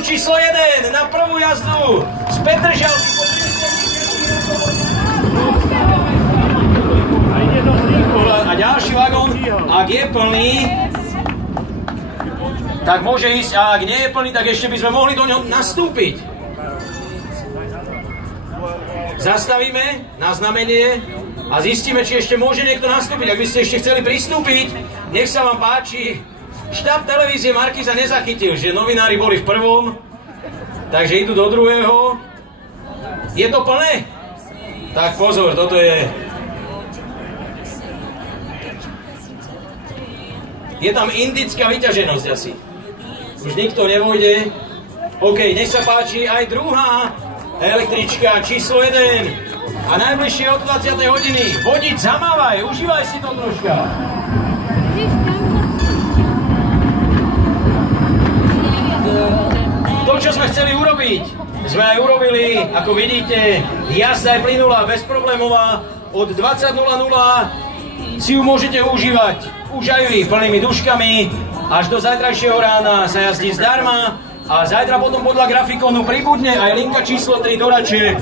cestu číslo 1 na prvú jazdu z Petržalky. A ďalší vagón, ak je plný, tak môže ísť, a ak nie je plný, tak ešte by sme mohli do ňoho nastúpiť. Zastavíme na znamenie a zistíme, či ešte môže niekto nastúpiť. Ak by ste ešte chceli pristúpiť, nech sa vám páči. Štáb televízie Markíza nezachytil, že novinári boli v prvom, takže idú do druhého. Je to plné? Tak pozor, toto je... Je tam indická vyťaženosť asi. Už nikto nevojde. OK, nech sa páči aj druhá električka číslo 1. A najbližšie od 20. hodiny. Vodič, zamávaj, užívaj si to troška. To, čo sme chceli urobiť, sme aj urobili, ako vidíte, jazda je plynulá, bezproblémová. Od 20:00 si ju môžete užívať už aj vy plnými duškami. Až do zajtrajšieho rána sa jazdí zdarma a zajtra potom podľa grafikonu pribudne aj linka číslo 3 do Rače.